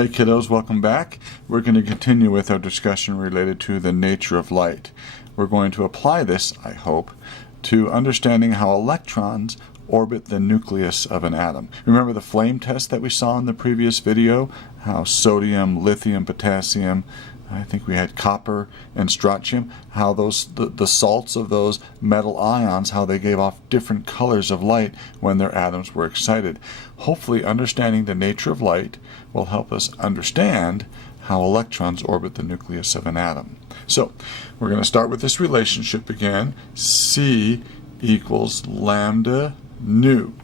Hi kiddos, welcome back. We're going to continue with our discussion related to the nature of light. We're going to apply this, I hope, to understanding how electrons orbit the nucleus of an atom. Remember the flame test that we saw in the previous video? How sodium, lithium, potassium, I think we had copper and strontium, how the salts of those metal ions, how they gave off different colors of light when their atoms were excited. Hopefully understanding the nature of light will help us understand how electrons orbit the nucleus of an atom. So we're going to start with this relationship again. C equals lambda nu.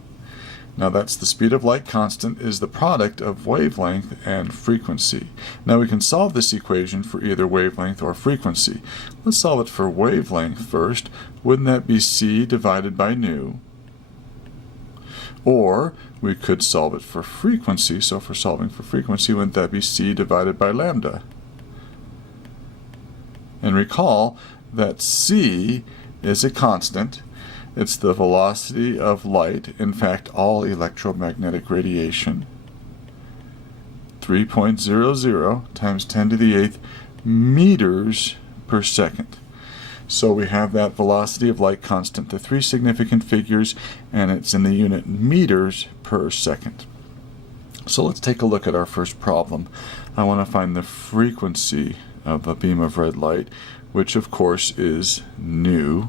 Now that's the speed of light constant is the product of wavelength and frequency. Now we can solve this equation for either wavelength or frequency. Let's solve it for wavelength first. Wouldn't that be c divided by nu? Or we could solve it for frequency. So for solving for frequency, wouldn't that be c divided by lambda? And recall that c is a constant. It's the velocity of light, in fact all electromagnetic radiation, 3.00 times 10 to the 8th meters per second. So we have that velocity of light constant, the three significant figures, and it's in the unit meters per second. So let's take a look at our first problem. I want to find the frequency of a beam of red light, which of course is nu.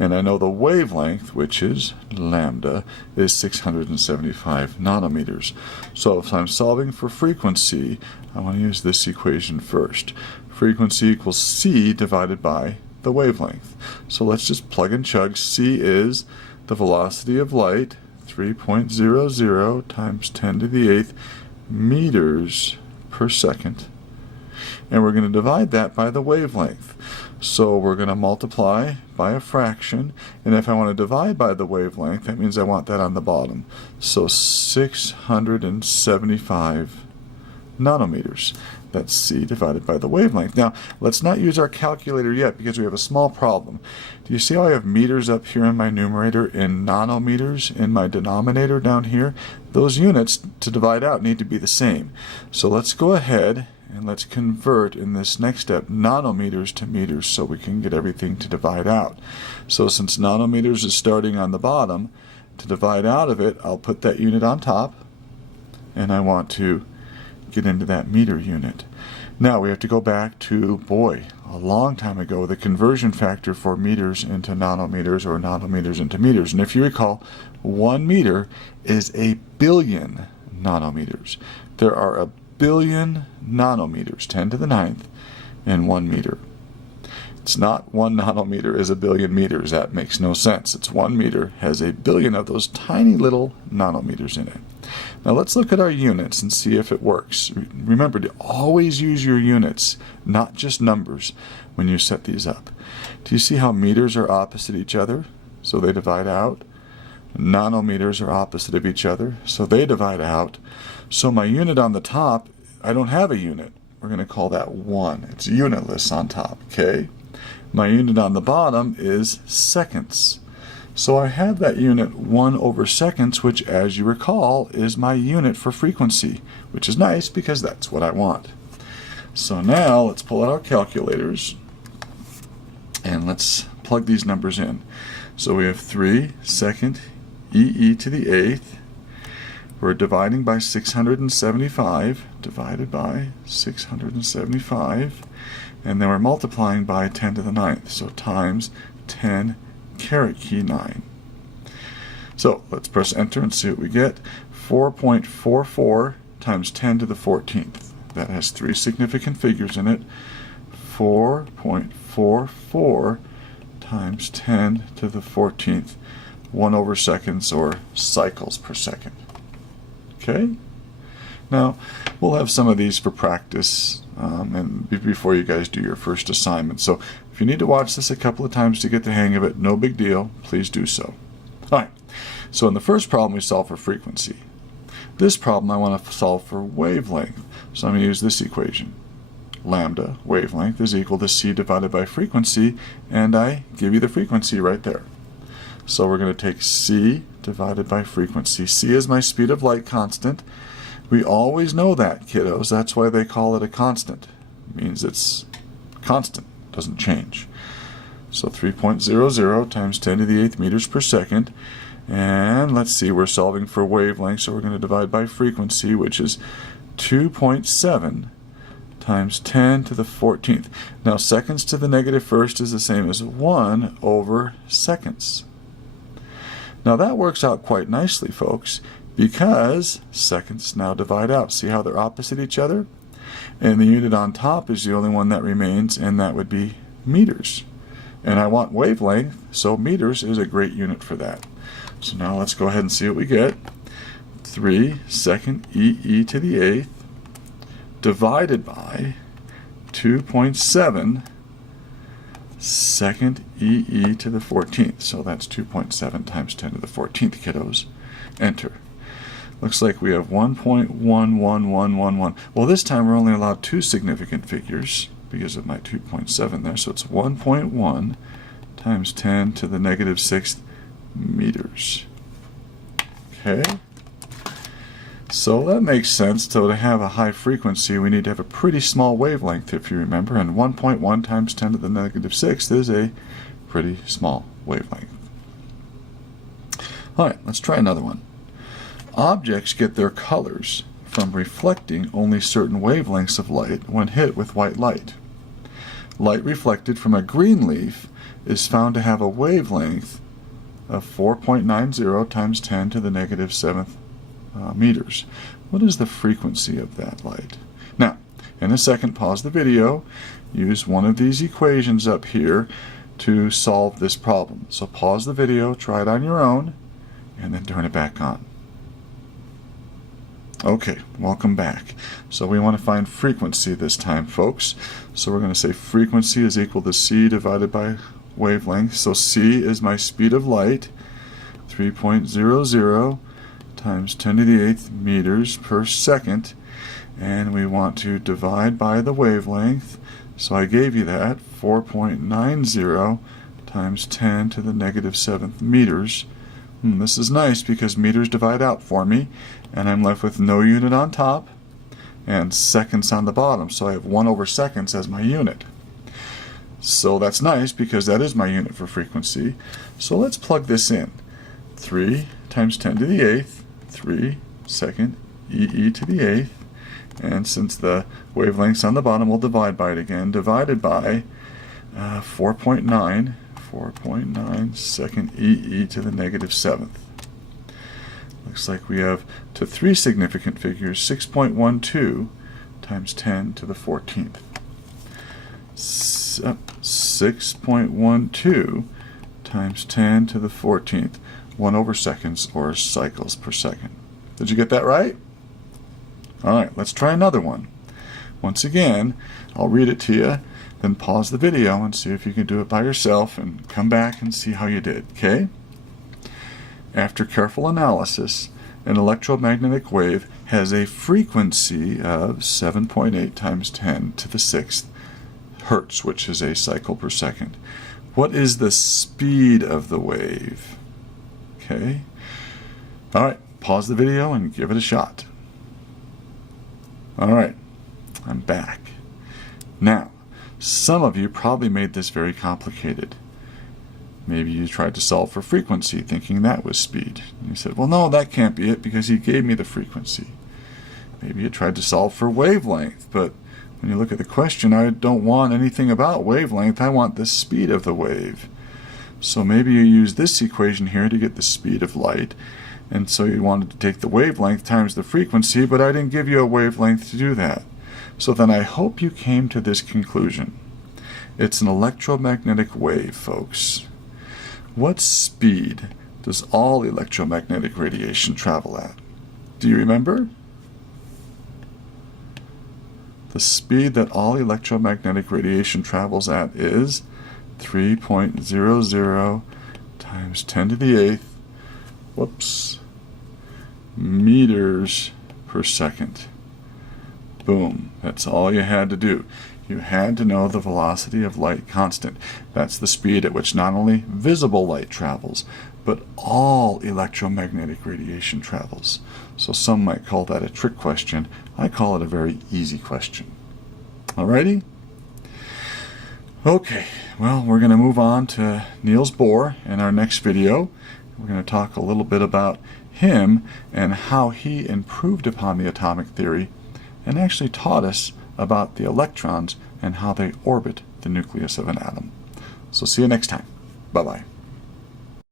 And I know the wavelength, which is lambda, is 675 nanometers. So if I'm solving for frequency, I want to use this equation first. Frequency equals c divided by the wavelength. So let's just plug and chug. C is the velocity of light, 3.00 times 10 to the 8th meters per second. And we're going to divide that by the wavelength. So we're going to multiply by a fraction, and if I want to divide by the wavelength, that means I want that on the bottom. So 675 nanometers. That's c divided by the wavelength. Now, let's not use our calculator yet because we have a small problem. Do you see how I have meters up here in my numerator and nanometers in my denominator down here? Those units to divide out need to be the same. So let's go ahead and let's convert in this next step nanometers to meters so we can get everything to divide out. So since nanometers is starting on the bottom, to divide out of it, I'll put that unit on top, and I want to get into that meter unit. Now we have to go back to, boy, a long time ago, the conversion factor for meters into nanometers or nanometers into meters. And if you recall, 1 meter is a billion nanometers. There are a billion nanometers, 10 to the 9th, in 1 meter. It's not 1 nanometer is a billion meters. That makes no sense. It's 1 meter has a billion of those tiny little nanometers in it. Now let's look at our units and see if it works. Remember to always use your units, not just numbers, when you set these up. Do you see how meters are opposite each other? So they divide out. Nanometers are opposite of each other, so they divide out. So my unit on the top, I don't have a unit. We're going to call that 1. It's unitless on top, okay? My unit on the bottom is seconds. So I have that unit 1 over seconds, which, as you recall, is my unit for frequency, which is nice because that's what I want. So now let's pull out our calculators and let's plug these numbers in. So we have 3 second e to the 8th. We're dividing by 675, divided by 675, and then we're multiplying by 10 to the 9th, so times 10 caret key 9. So let's press enter and see what we get. 4.44 times 10 to the 14th. That has 3 significant figures in it. 4.44 times 10 to the 14th. 1 over seconds, or cycles per second. Okay? Now, we'll have some of these for practice and before you guys do your first assignment. So if you need to watch this a couple of times to get the hang of it, no big deal. Please do so. All right. So in the first problem, we solve for frequency. This problem, I want to solve for wavelength. So I'm going to use this equation. Lambda, wavelength, is equal to c divided by frequency, and I give you the frequency right there. So we're going to take c divided by frequency. C is my speed of light constant. We always know that, kiddos. That's why they call it a constant. It means it's constant, doesn't change. So 3.00 times 10 to the 8th meters per second. And let's see, we're solving for wavelength, so we're going to divide by frequency, which is 2.7 times 10 to the 14th. Now, seconds to the negative first is the same as 1 over seconds. Now, that works out quite nicely, folks, because seconds now divide out. See how they're opposite each other? And the unit on top is the only one that remains, and that would be meters. And I want wavelength, so meters is a great unit for that. So now let's go ahead and see what we get. 3 second e to the 8th divided by 2.7 second e to the 14th. So that's 2.7 times 10 to the 14th, kiddos. Enter. Looks like we have 1.11111. Well, this time we're only allowed 2 significant figures because of my 2.7 there. So it's 1.1 times 10 to the negative 6th meters. Okay? So that makes sense. So to have a high frequency, we need to have a pretty small wavelength, if you remember. And 1.1 times 10 to the negative 6th is a pretty small wavelength. All right, let's try another one. Objects get their colors from reflecting only certain wavelengths of light when hit with white light. Light reflected from a green leaf is found to have a wavelength of 4.90 times 10 to the negative 7th meters. What is the frequency of that light? Now, in a second, pause the video, use one of these equations up here to solve this problem. So pause the video, try it on your own, and then turn it back on. Okay, welcome back. So we want to find frequency this time, folks. So we're going to say frequency is equal to c divided by wavelength. So c is my speed of light, 3.00 times 10 to the 8th meters per second. And we want to divide by the wavelength. So I gave you that, 4.90 times 10 to the negative 7th meters. This is nice because meters divide out for me, and I'm left with no unit on top and seconds on the bottom. So I have 1 over seconds as my unit. So that's nice because that is my unit for frequency. So let's plug this in. 3 times 10 to the 8th, 3 second e to the 8th. And since the wavelength's on the bottom, we'll divide by it again. Divided by 4.9 second e to the negative 7th. Looks like we have to 3 significant figures, 6.12 times 10 to the 14th. 6.12 times 10 to the 14th. 1 over seconds, or cycles per second. Did you get that right? All right, let's try another one. Once again, I'll read it to you, then pause the video and see if you can do it by yourself and come back and see how you did, okay? After careful analysis, an electromagnetic wave has a frequency of 7.8 times 10 to the 6th hertz, which is a cycle per second. What is the speed of the wave? Okay. All right, pause the video and give it a shot. All right, I'm back. Now, some of you probably made this very complicated. Maybe you tried to solve for frequency thinking that was speed. And you said, well, no, that can't be it because he gave me the frequency. Maybe you tried to solve for wavelength, but when you look at the question, I don't want anything about wavelength. I want the speed of the wave. So maybe you use this equation here to get the speed of light. And so you wanted to take the wavelength times the frequency, but I didn't give you a wavelength to do that. So then I hope you came to this conclusion. It's an electromagnetic wave, folks. What speed does all electromagnetic radiation travel at? Do you remember? The speed that all electromagnetic radiation travels at is 3.00 times 10 to the 8th, meters per second. Boom. That's all you had to do. You had to know the velocity of light constant. That's the speed at which not only visible light travels, but all electromagnetic radiation travels. So some might call that a trick question. I call it a very easy question. Alrighty? Okay, well, we're going to move on to Niels Bohr in our next video. We're going to talk a little bit about him and how he improved upon the atomic theory and actually taught us about the electrons and how they orbit the nucleus of an atom. So see you next time. Bye-bye.